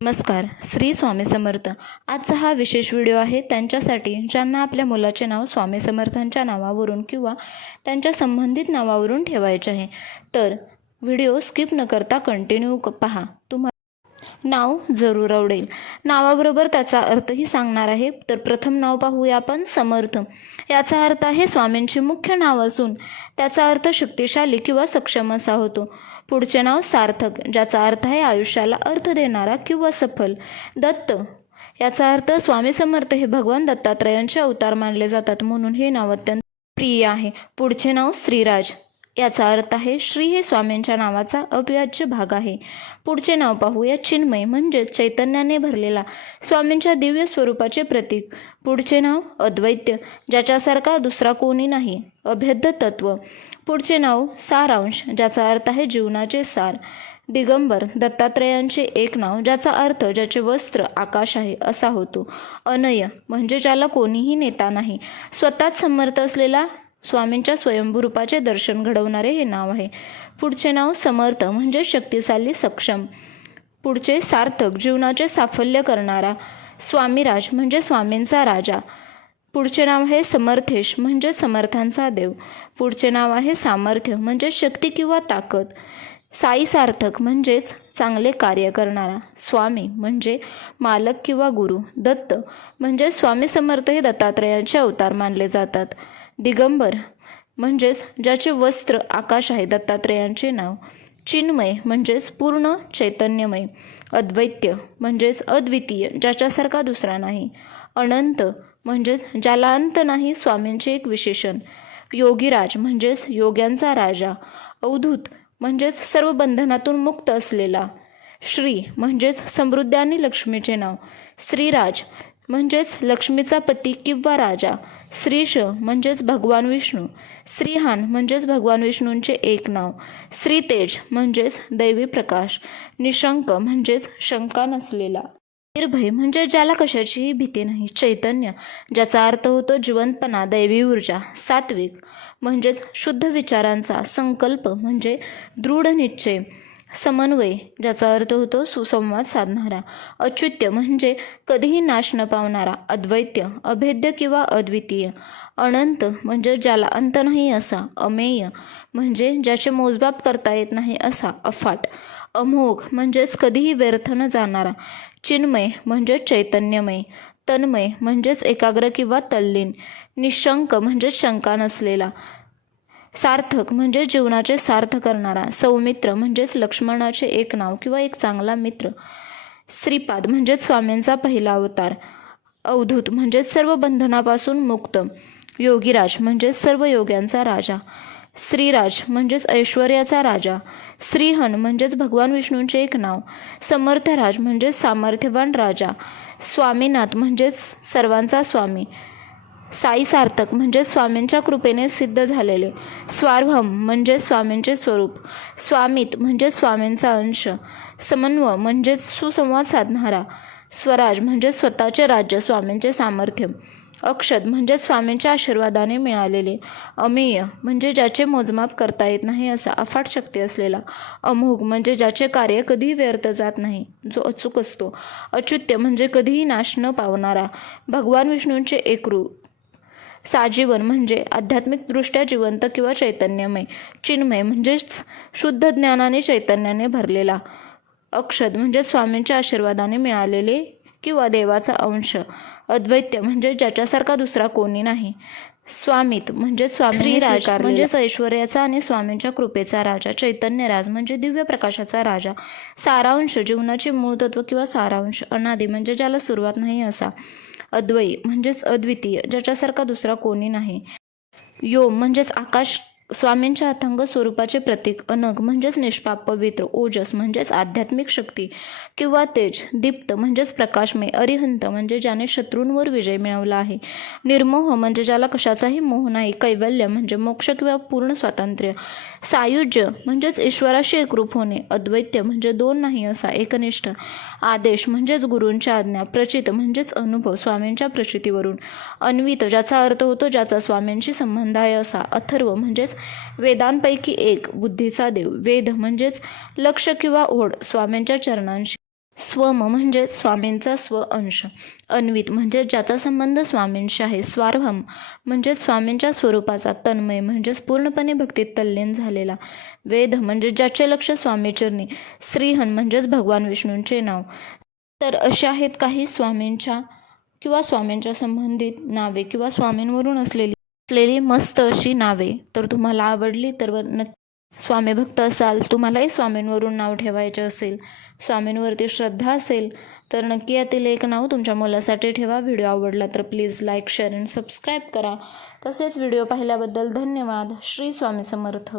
नमस्कार. श्री स्वामी समर्थ. आजचा हा विशेष व्हिडिओ आहे त्यांच्यासाठी ज्यांना आपल्या मुलाचे नाव स्वामी समर्थांच्या नावावरून किंवा त्यांच्या संबंधित नावावरून ठेवायचे आहे. तर व्हिडिओ स्किप न करता कंटिन्यू पहा. तुम्हाला नाव जरूर आवडेल. नावाबरोबर त्याचा अर्थही सांगणार आहे. तर प्रथम नाव पाहूया आपण. समर्थ. याचा अर्थ आहे स्वामींचे मुख्य नाव असून त्याचा अर्थ शक्तिशाली किंवा सक्षम असा होतो. पुढचे नाव सार्थक, ज्याचा अर्थ आहे आयुष्याला अर्थ देणारा किंवा सफल. दत्त. याचा अर्थ स्वामी समर्थ हे भगवान दत्तात्रयांचे अवतार मानले जातात, म्हणून हे नाव अत्यंत प्रिय आहे. पुढचे नाव श्रीराज. याचा अर्थ आहे श्री हे स्वामींच्या नावाचा अविभाज्य भाग आहे. पुढचे नाव पाहूया. चिन्मय म्हणजेच चैतन्याने भरलेला, स्वामींच्या दिव्य स्वरूपाचे प्रतीक. पुढचे नाव अद्वैत, ज्याच्यासारखा दुसरा कोणी नाही, अभेद्य तत्व. पुढचे नाव सारांश, ज्याचा अर्थ आहे जीवनाचे सार. दिगंबर. दत्तात्रयांचे एक नाव ज्याचा अर्थ ज्याचे वस्त्र आकाश आहे असा होतो. अनय म्हणजे ज्याला कोणीही नेता नाही, स्वतःच समर्थ असलेला स्वामींच्या स्वयंभू रूपाचे दर्शन घडवणारे हे नाव आहे. पुढचे नाव समर्थ म्हणजे शक्तिशाली सक्षम. पुढचे सार्थक, जीवनाचे साफल्य करणारा. स्वामीराज म्हणजे स्वामींचा राजा. पुढचे नाव आहे समर्थेश म्हणजे समर्थांचा देव. पुढचे नाव आहे सामर्थ्य म्हणजे शक्ती किंवा ताकद. साई सार्थक म्हणजेच चांगले कार्य करणारा. स्वामी म्हणजे मालक किंवा गुरु. दत्त म्हणजे स्वामी समर्थ हे दत्तात्रयांचे अवतार मानले जातात. दिगंबर म्हणजेच ज्याचे वस्त्र आकाश आहे, दत्तात्रयांचे नाव. चिन्मय म्हणजेच पूर्ण चैतन्यमय. अद्वैत्य म्हणजेच अद्वितीय, ज्याच्यासारखा दुसरा नाही. अनंत म्हणजेच ज्याला अंत नाही, स्वामींचे एक विशेषण. योगीराज म्हणजेच योग्यांचा राजा. अवधूत म्हणजेच सर्व बंधनातून मुक्त असलेला. श्री म्हणजेच समृद्धी आणि लक्ष्मीचे नाव. श्रीराज म्हणजेच लक्ष्मीचा पती किंवा राजा. श्रीश म्हणजेच भगवान विष्णू. श्रीहान म्हणजेच भगवान विष्णूंचे एक नाव. श्रीतेज म्हणजेच दैवी प्रकाश. निशंक म्हणजेच शंका नसलेला. निर्भय म्हणजे ज्याला कशाचीही भीती नाही. चैतन्य, ज्याचा अर्थ होतो जिवंतपणा, दैवी ऊर्जा. सात्विक म्हणजेच शुद्ध विचारांचा. संकल्प म्हणजे दृढ निश्चय. समन्वय, ज्याचा अर्थ होतो सुसंवाद साधणारा. अच्युत्य म्हणजे कधीही नाश न पावणारा. अद्वैत्य अभेद्य किंवा अद्वितीय. अनंत म्हणजे ज्याला अंत नाही असा. अमेय म्हणजे ज्याचे मोजमाप करता येत नाही असा. अफाट. अमोघ म्हणजेच कधीही व्यर्थ न जाणारा. चिन्मय म्हणजे चैतन्यमय. तन्मय म्हणजेच एकाग्र किंवा तल्लीन. निशंक म्हणजे शंका नसलेला. सार्थक म्हणजे जीवनाचे सार्थ करणारा. सौमित्र म्हणजेच लक्ष्मणाचे एक नाव किंवा एक चांगला मित्र. श्रीपाद म्हणजेच स्वामींचा पहिला अवतार. अवधूत म्हणजेच सर्व बंधनापासून मुक्त. योगीराज म्हणजेच सर्व योग्यांचा राजा. श्रीराज म्हणजेच ऐश्वर्याचा राजा. श्रीहन म्हणजेच भगवान विष्णूंचे एक नाव. समर्थराज म्हणजेच सामर्थ्यवान राजा. स्वामीनाथ म्हणजेच सर्वांचा स्वामी. साई सार्थक म्हणजे स्वामींच्या कृपेने सिद्ध झालेले. स्वार्भम म्हणजे स्वामींचे स्वरूप. स्वामित म्हणजे स्वामींचा अंश. समन्वय म्हणजेच सुसंवाद साधणारा. स्वराज म्हणजे स्वतःचे राज्य, स्वामींचे सामर्थ्य. अक्षद म्हणजे स्वामींच्या आशीर्वादाने मिळालेले. अमेय म्हणजे ज्याचे मोजमाप करता येत नाही असा अफाट शक्ती असलेला. अमोघ म्हणजे ज्याचे कार्य कधीही व्यर्थ जात नाही, जो अचूक असतो. अच्युत्य म्हणजे कधीही नाश न पावणारा. भगवान विष्णूंचे एक रूप. साजीवन म्हणजे आध्यात्मिकदृष्ट्या जिवंत किंवा चैतन्यमय. चिन्मय म्हणजेच शुद्ध ज्ञानाने चैतन्याने भरलेला. अक्षद म्हणजे स्वामींच्या आशीर्वादाने मिळालेले किंवा देवाचा अंश. अद्वैत्य म्हणजे ज्याच्यासारखा दुसरा कोणी नाही. स्वामित म्हणजे स्वामी म्हणजेच ऐश्वर्याचा आणि स्वामींच्या कृपेचा राजा. चैतन्यराज म्हणजे दिव्य प्रकाशाचा राजा. सारांश जीवनाचे मूळ तत्व किंवा सारांश. अनादी म्हणजे ज्याला सुरुवात नाही असा. अद्वैय म्हणजेच अद्वितीय, ज्याच्यासारखा दुसरा कोणी नाही. योम म्हणजेच आकाश, स्वामींच्या अथांग स्वरूपाचे प्रतीक. अनघ म्हणजेच निष्पाप पवित्र. ओजस म्हणजेच आध्यात्मिक शक्ती किंवा तेज. दीप्त म्हणजेच प्रकाशमय. अरिहंत म्हणजे ज्याने शत्रूंवर विजय मिळवला आहे. निर्मोह म्हणजे ज्याला कशाचाही मोह नाही. कैवल्य म्हणजे मोक्ष किंवा पूर्ण स्वातंत्र्य. सायुज्य म्हणजेच ईश्वराशी एकरूप होणे. अद्वैत्य म्हणजे दोन नाही असा, एकनिष्ठ. आदेश म्हणजेच गुरूंच्या आज्ञा. प्रचित म्हणजेच अनुभव, स्वामींच्या प्रचितीवरून. अन्वित ज्याचा अर्थ होतो ज्याचा स्वामींशी संबंध आहे असा. अथर्व म्हणजेच वेदांपैकी एक, बुद्धीचा देव. वेद म्हणजेच लक्ष किंवा ओढ, स्वामींच्या चरणांशी. स्वम म्हणजे स्वामींचा स्व अंश. अन्वित म्हणजे ज्याचा संबंध स्वामींशी आहे. स्वार्हम म्हणजे स्वामींच्या स्वरूपाचा. तन्मय म्हणजेच पूर्णपणे भक्तीत तल्लीन झालेला. वेद म्हणजे ज्याचे लक्ष स्वामीचरणी. श्रीहन म्हणजेच भगवान विष्णूंचे नाव. तर असे आहेत काही स्वामींच्या किंवा स्वामींच्या संबंधित नावे किंवा स्वामींवरून असलेली मस्त अशी नावे. तर तुम्हाला आवडली तर नक्की स्वामी भक्त असाल, तुम्हालाही स्वामींवरून नाव ठेवायचे असेल, स्वामींवरती श्रद्धा असेल तर नक्की यातील एक नाव तुमच्या मुलासाठी ठेवा. व्हिडिओ आवडला तर प्लीज लाईक, शेअर आणि सबस्क्राईब करा. तसेच व्हिडिओ पाहिल्याबद्दल धन्यवाद. श्री स्वामी समर्थ.